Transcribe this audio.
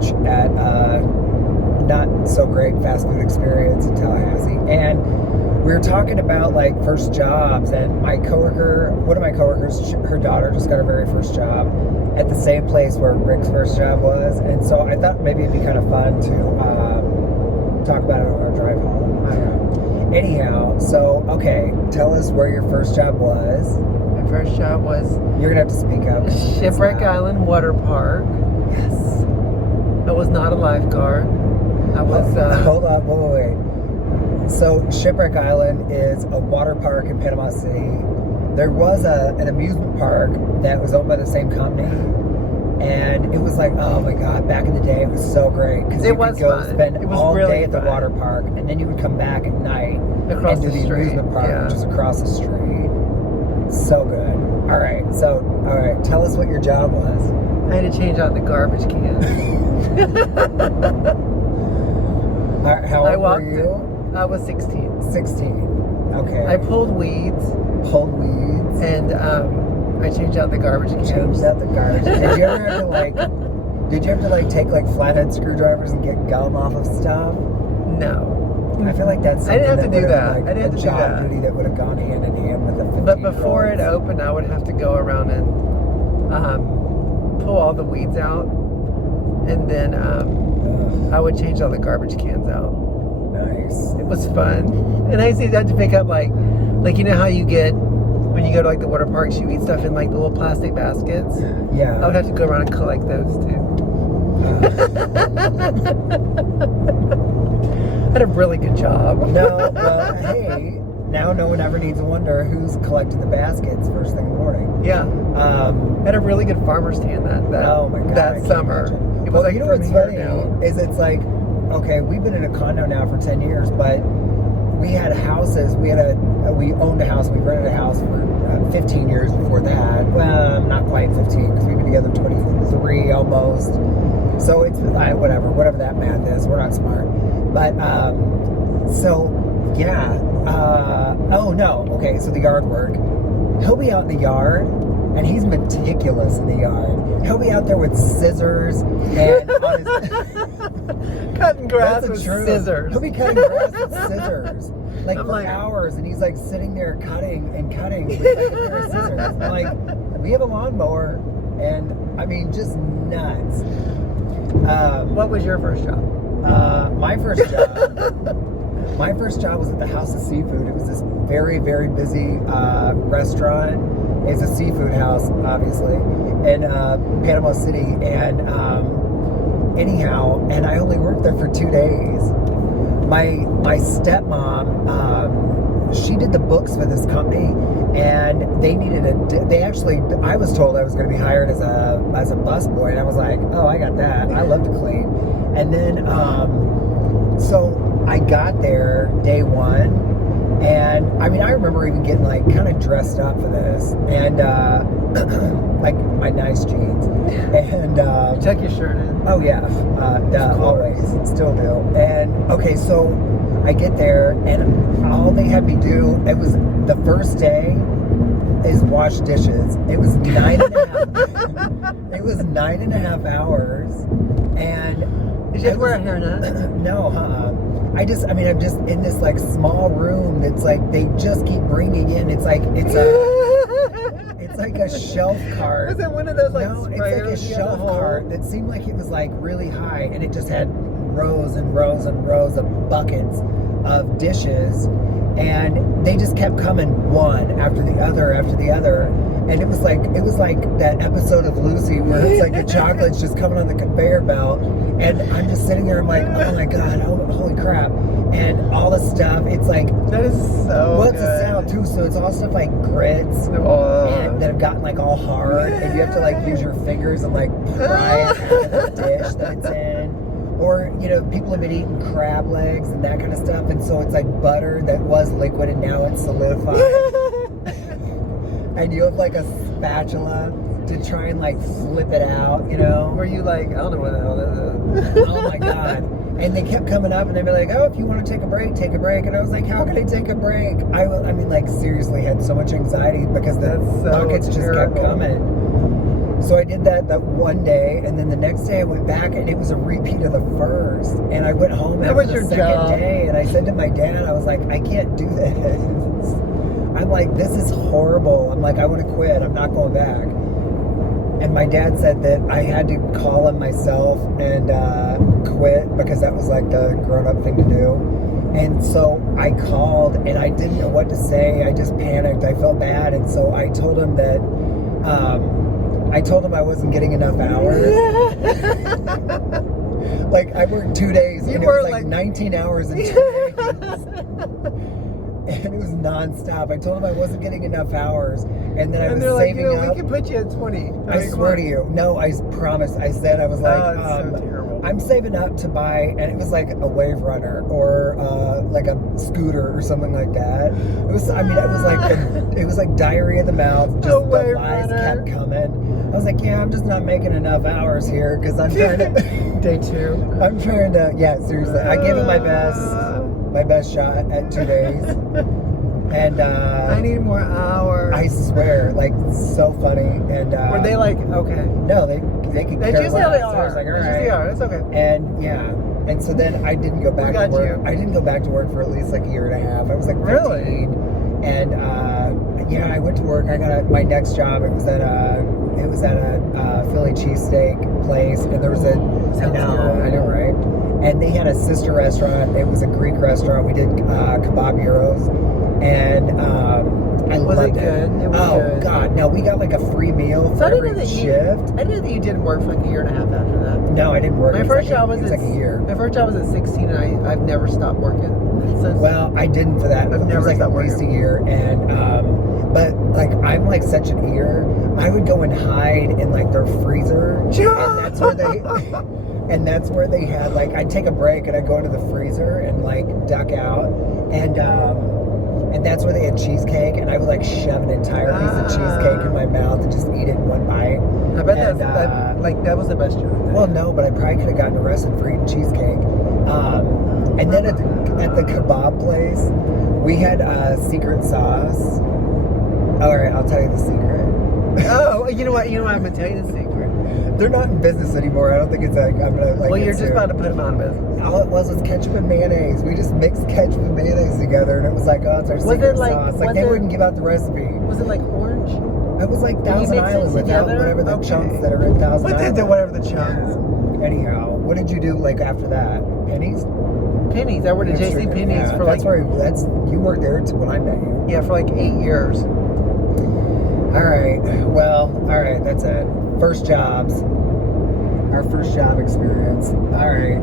lunch at not so great fast food experience in Tallahassee, and we were talking about like first jobs, and one of my coworkers, her daughter just got her very first job at the same place where Rick's first job was, and so I thought maybe it'd be kind of fun to talk about it on our drive home. I don't know. Anyhow, so okay, tell us where your first job was. My first job was You're gonna have to speak up. Shipwreck Island Water Park. Yes. I was not a lifeguard. I was. Hold on, wait. So Shipwreck Island is a water park in Panama City. There was an amusement park that was owned by the same company, and it was like, oh my god, back in the day, it was so great because you could go spend all day at the water park, and then you would come back at night and do the amusement park, which is across the street. So good. All right, tell us what your job was. I had to change out the garbage can. How old were you? I was 16. 16. Okay. I pulled weeds. And I changed out the garbage cans. Changed out the garbage. Did you ever have to take like flathead screwdrivers and get gum off of stuff? No. I feel like that's I didn't have to do that. Like, I didn't have to do that. duty that would have gone hand in hand with the 15-year-olds. But before it opened, I would have to go around and pull all the weeds out, and then I would change all the garbage cans out. Nice. It was fun, and I used to have to pick up like you know how you get when you go to like the water parks, you eat stuff in like the little plastic baskets. Yeah. I would have to go around and collect those too. I had a really good job. No, but hey, now no one ever needs to wonder who's collecting the baskets first thing in the morning. Yeah. I had a really good farmer's tan oh my God, that summer. It was like, you know what's funny is it's like, okay, we've been in a condo now for 10 years, but we had houses. We owned a house. We rented a house for 15 years before that. Well, not quite 15 because we've been together 23 almost. So it's whatever that math is. We're not smart. But, so, yeah. Oh, no. Okay, so the yard work. He'll be out in the yard, and he's meticulous in the yard. He'll be out there with scissors and on his... cutting grass with scissors. He'll be cutting grass with scissors. Like, for hours, and he's, like, sitting there cutting with, like, a pair of scissors. I'm like, we have a lawnmower, and, I mean, just nuts. What was your first job? My first job was at the House of Seafood. It was this very, very busy restaurant. It's a seafood house, obviously, in Panama City. And anyhow, and I only worked there for 2 days. My stepmom, she did the books for this company, and they needed I was told I was going to be hired as a busboy, and I was like, oh, I got that. I love to clean. And then, so I got there day one, and I mean, I remember even getting like kind of dressed up for this, and like my nice jeans, and you tuck your shirt in. Oh yeah, always, still do. And okay, so I get there, and all they had me do, it was the first day, is wash dishes. It was 9.5. It was 9.5 hours, and. Did you have to wear a hairnet? No, I'm just in this like small room that's like they just keep bringing in. It's like a shelf cart. Was it one of those like no, sprayers? It's like a shelf cart that seemed like it was like really high, and it just had rows and rows and rows of buckets of dishes, and they just kept coming one after the other after the other. And it was like that episode of Lucy where it's like the chocolate's just coming on the conveyor belt, and I'm just sitting there. I'm like, oh my god, holy crap! And all the stuff. It's like that is so. Well, it's a sound too, so it's all stuff like grits and that have gotten like all hard, and you have to like use your fingers and like pry it out of the dish that it's in. Or, you know, people have been eating crab legs and that kind of stuff, and so it's like butter that was liquid and now it's solidified. And you have like a spatula to try and like flip it out, you know? Were you like, I don't know what the hell that is. Oh my god. And they kept coming up and they'd be like, oh, if you want to take a break, take a break. And I was like, how can I take a break? I mean, like, seriously had so much anxiety because the buckets just kept coming. So I did that one day, and then the next day I went back, and it was a repeat of the first. And I went home That after was the your second job. day, and I said to my dad, I was like, I can't do this. I'm like, this is horrible. I'm like, I want to quit. I'm not going back. And my dad said that I had to call him myself and quit because that was like the grown-up thing to do. And so I called, and I didn't know what to say. I just panicked. I felt bad, and so I told him that I wasn't getting enough hours. Like I worked 2 days, and it was like 19 hours in 2 days. And it was nonstop. I told him I wasn't getting enough hours, and then I was saving up. We can put you at 20. I swear to you. No, I promised. I said I was like, so terrible. I'm saving up to buy, and it was like a Wave Runner or like a scooter or something like that. It was. I mean, it was like diarrhea of the mouth. Just the Wave lies Runner. kept coming. I was like, yeah, I'm just not making enough hours here because I'm trying to. Day 2. I'm trying to. Yeah, seriously. I gave it my best shot at 2 days. And I need more hours. I swear, like so funny. And were they like, okay? no, they could That's care usually how they less. So I are. was like, all That's right. usually how they are. It's okay. And yeah, and so then I didn't go back to got work. you. I didn't go back to work for at least like a year and a half. I was like 15. Really? And yeah, I went to work. I got my next job. It was at a Philly cheesesteak place, and there was a Sounds good. I know, right? And they had a sister restaurant. It was a Greek restaurant. We did kebab gyros, and I Was loved it good? It was oh good. God, no! We got like a free meal So for I didn't know every that shift. I didn't know that you didn't work for like a year and a half after that. No, I didn't work. My It first like job was it was like a year. My first job was at 16, and I've never stopped working since. Well, I didn't for that. I've It was never like at stopped least a working. year, and but like I'm like such an eater. I would go and hide in like their freezer, and that's where they had like I'd take a break and I'd go into the freezer and like duck out, and that's where they had cheesecake, and I would like shove an entire piece of cheesecake in my mouth and just eat it in one bite. I bet And, that was the best job. well, no, but I probably could have gotten arrested for eating cheesecake. And then at the kebab place, we had secret sauce. All right, I'll tell you the secret. Oh, you know what? I'm gonna tell you the secret. They're not in business anymore. I don't think it's like I'm gonna like. Well, get you're just sued. about to put them on business. All it was ketchup and mayonnaise. We just mixed ketchup and mayonnaise together, and it was like, oh, it's our secret sauce. Like they wouldn't give out the recipe. Was it like orange? It was like Thousand mix it Island without together? whatever the Okay. chunks that are in Thousand Island. Whatever the chunks. Yeah. Anyhow, what did you do like after that? Pennies? Pennies. I worked at J.C. Penney's Yeah, for that's like you worked there when I met you. yeah for like 8 years. All right. Well, all right. That's it. First jobs. Our first job experience. All right.